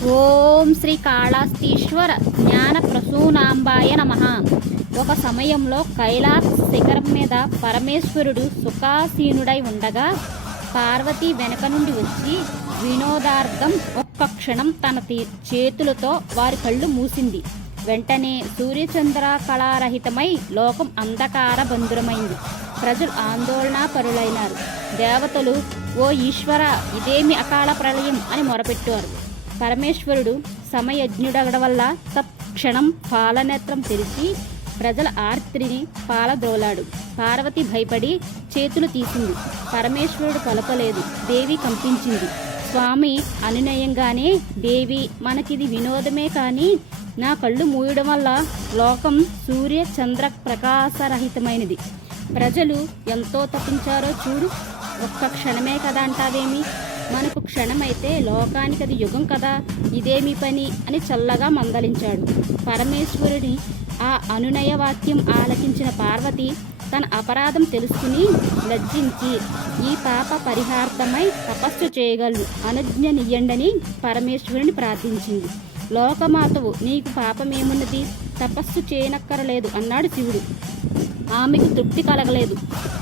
ఓం శ్రీ కాళాస్తీశ్వర జ్ఞాన ప్రసూనాంబాయ నమ. ఒక సమయంలో కైలాస శిఖరం మీద పరమేశ్వరుడు సుఖాసీనుడై ఉండగా పార్వతి వెనక నుండి వచ్చి వినోదార్థం ఒక్క క్షణం తన చేతులతో వారి కళ్ళు మూసింది. వెంటనే సూర్యచంద్ర కళారహితమై లోకం అంధకార బంధురమైంది. ప్రజలు ఆందోళన పరులైనారు దేవతలు ఓ ఈశ్వర ఇదేమి అకాల ప్రళయం అని మొరపెట్టారు. పరమేశ్వరుడు సమయజ్ఞుడగడ వల్ల తత్క్షణం పాలనేత్రం తెరిచి ప్రజల ఆర్తిని పాలద్రోలాడు. పార్వతి భయపడి చేతులు తీసింది. పరమేశ్వరుడు పలకలేదు దేవి కంపించింది. స్వామి అనునయంగానే దేవి మనకిది వినోదమే కానీ నా కళ్ళు మూయడం వల్ల లోకం సూర్య చంద్ర ప్రకాశరహితమైనది. ప్రజలు ఎంతో తప్పించారో చూడు. ఒక్క క్షణమే కదా అంటావేమి? మనకు క్షణమైతే లోకానికి అది యుగం కదా ఇదేమి పని అని చల్లగా మందలించాడు. పరమేశ్వరుడి ఆ అనునయ వాక్యం ఆలకించిన పార్వతి తన అపరాధం తెలుసుకుని లజ్జించి ఈ పాప పరిహార్థమై తపస్సు చేయగలరు అనుజ్ఞనియ్యండని పరమేశ్వరుని ప్రార్థించింది. లోకమాతవు నీకు పాపమేమున్నది? తపస్సు చేయనక్కరలేదు అన్నాడు శివుడు. ఆమెకు తృప్తి కలగలేదు.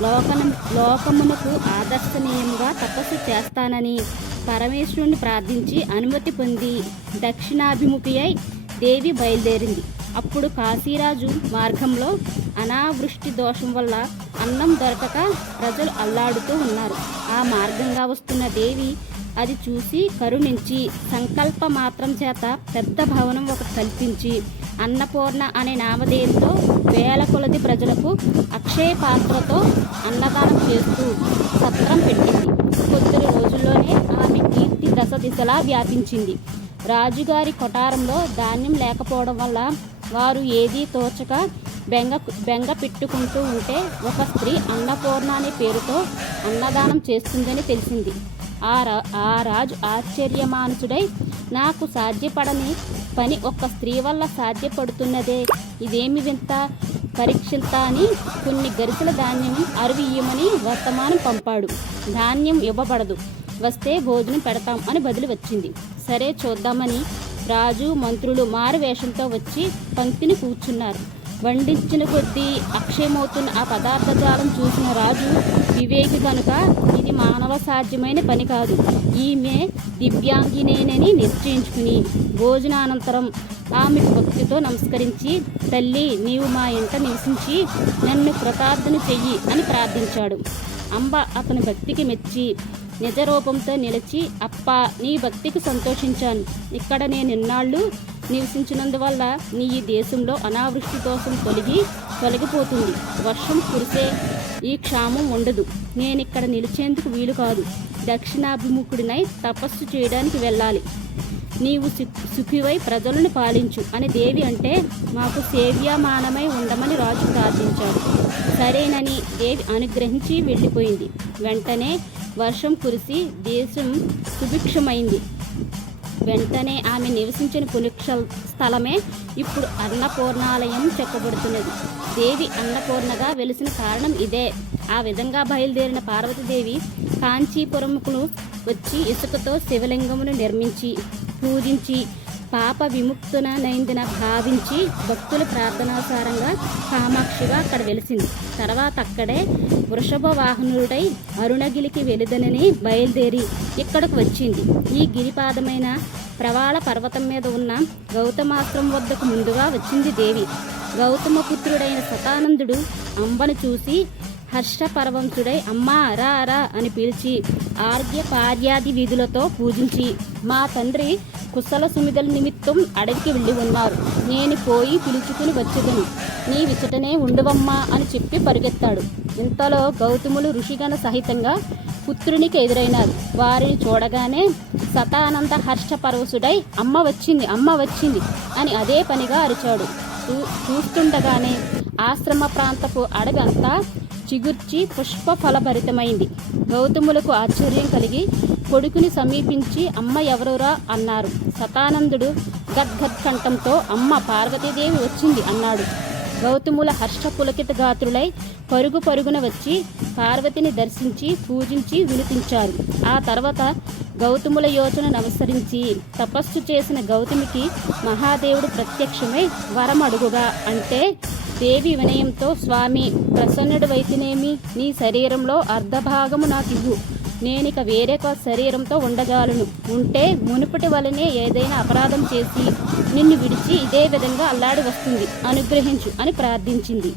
లోకం లోకమునకు ఆదర్శనీయంగా తపస్సు చేస్తానని పరమేశ్వరుని ప్రార్థించి అనుమతి పొంది దక్షిణాభిముఖి అయి దేవి బయలుదేరింది. అప్పుడు కాశీరాజు మార్గంలో అనావృష్టి దోషం వల్ల అన్నం దొరకక ప్రజలు అల్లాడుతూ ఉన్నారు. ఆ మార్గంగా వస్తున్న దేవి అది చూసి కరుణించి సంకల్ప మాత్రం చేత పెద్ద భవనం ఒకటి కల్పించి అన్నపూర్ణ అనే నామధేయంతో వేల కొలది ప్రజలకు అక్షయ పాత్రతో అన్నదానం చేస్తూ సత్రం పెట్టింది. కొద్ది రోజుల్లోనే ఆమె కీర్తి దశ దిశలా వ్యాపించింది. రాజుగారి కొటారంలో ధాన్యం లేకపోవడం వల్ల వారు ఏదీ తోచక బెంగ బెంగ పెట్టుకుంటూ ఉంటే ఒక స్త్రీ అన్నపూర్ణ అనే పేరుతో అన్నదానం చేస్తుందని తెలిసింది. ఆ రా ఆ రాజు ఆశ్చర్యమానుసుడై నాకు సాధ్యపడని పని ఒక్క స్త్రీ వల్ల సాధ్యపడుతున్నదే. ఇదేమి వింత? పరీక్షింత అని కొన్ని గరిసెల ధాన్యం అరువు ఇయ్యమని వర్తమానం పంపాడు. ధాన్యం ఇవ్వబడదు. వస్తే భోజనం పెడతాం అని బదిలి వచ్చింది. సరే చూద్దామని రాజు మంత్రులు మారు వేషంతో వచ్చి పంక్తిని కూర్చున్నారు. వండించిన కొద్దీ అక్షయమవుతున్న ఆ పదార్థ జాలం చూసిన రాజు వివేకి కనుక ఇది మానవ సాధ్యమైన పని కాదు. ఈమె దివ్యాంగినేనని నిశ్చయించుకుని భోజనానంతరం ఆమె భక్తితో నమస్కరించి తల్లి నీవు మా ఇంట నివసించి నన్ను కృతార్థన చెయ్యి అని ప్రార్థించాడు. అంబ అతని భక్తికి మెచ్చి నిజ రూపంతో నిలిచి అప్ప నీ భక్తికి సంతోషించాను. ఇక్కడ నేను ఇన్నాళ్ళు నివసించినందువల్ల నీ ఈ దేశంలో అనావృష్టి దోషం తొలగి తొలగిపోతుంది. వర్షం కురిసే ఈ క్షామం ఉండదు. నేను ఇక్కడ నిలిచేందుకు వీలు కాదు. దక్షిణాభిముఖుడినై తపస్సు చేయడానికి వెళ్ళాలి. నీవు సుఖివై ప్రజలను పాలించు అని దేవి అంటే మాకు సేవ్యమానమై ఉండమని రాజు ప్రార్థించాడు. సరేనని దేవి అనుగ్రహించి వెళ్ళిపోయింది. వెంటనే వర్షం కురిసి దేశం సుభిక్షమైంది. వెంటనే ఆమె నివసించిన పుణ్యక్ష స్థలమే ఇప్పుడు అన్నపూర్ణాలయం చెప్పబడుతున్నది దేవి అన్నపూర్ణగా వెలిసిన కారణం ఇదే. ఆ విధంగా బయలుదేరిన పార్వతీదేవి కాంచీపురముకును వచ్చి ఇసుకతో శివలింగమును నిర్మించి పూజించి పాప విముక్తునైందిన భావించి భక్తుల ప్రార్థనాసారంగా కామాక్షిగా అక్కడ వెలిసింది. తర్వాత అక్కడే వృషభ వాహనుడై అరుణగిరికి వెలుదనని బయలుదేరి ఇక్కడకు వచ్చింది. ఈ గిరిపాదమైన ప్రవాళ పర్వతం మీద ఉన్న గౌతమాశ్రం వద్దకు ముందుగా వచ్చింది దేవి. గౌతమ పుత్రుడైన సతానందుడు అంబను చూసి హర్షపరవంశుడై అమ్మా రా రా అని పిలిచి ఆర్ఘ్య పార్యాది విధులతో పూజించి మా తండ్రి కుశల సుమిదల నిమిత్తం అడవికి వెళ్ళి ఉన్నారు. నేను పోయి పిలుచుకుని వచ్చేదను. నీ విచటనే ఉండువమ్మా అని చెప్పి పరిగెత్తాడు. ఇంతలో గౌతములు ఋషిగణ సహితంగా పుత్రునికి ఎదురైనారు. వారిని చూడగానే సతానంద హర్షపరవశుడై అమ్మ వచ్చింది అమ్మ వచ్చింది అని అదే పనిగా అరిచాడు. చూ- చూస్తుండగానే ఆశ్రమ ప్రాంతపు అడవి అంతా చిగుర్చి పుష్ప ఫలభరితమైంది గౌతములకు ఆశ్చర్యం కలిగి కొడుకుని సమీపించి అమ్మ ఎవరురా అన్నారు. సతానందుడు గద్గద్ కంఠంతో అమ్మ పార్వతీదేవి వచ్చింది అన్నాడు. గౌతముల హర్ష పులకిత గాత్రులై పరుగు పరుగున వచ్చి పార్వతిని దర్శించి పూజించి వినిపించారు. ఆ తర్వాత గౌతముల యోచనను అనుసరించి తపస్సు చేసిన గౌతమికి మహాదేవుడు ప్రత్యక్షమై వరం అడుగుగా అంటే దేవి వినయంతో స్వామి ప్రసన్నుడు వైతినేమి నీ శరీరంలో అర్ధభాగము నాకు ఇవ్వు నేనిక వేరే శరీరంతో ఉండగలను. ఉంటే మునుపటి వలనే ఏదైనా అపరాధం చేసి నిన్ను విడిచి ఇదే విధంగా అల్లాడి వస్తుంది. అనుగ్రహించు అని ప్రార్థించింది.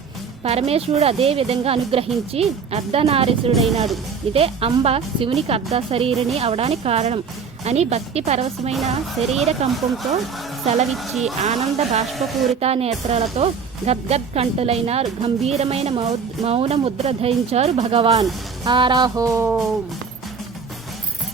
పరమేశ్వరుడు అదే విధంగా అనుగ్రహించి అర్ధనారీశ్వరుడైనాడు. ఇదే అంబ శివునికి అర్ధ శరీరిణి అవడానికి కారణం అని భక్తి పరవశమైన శరీర కంపంతో సెలవిచ్చి ఆనంద బాష్పపూరిత నేత్రాలతో గద్గద్ కంఠులైన గంభీరమైన మౌ మౌన ముద్ర ధరించారు భగవాన్. ఆరాహో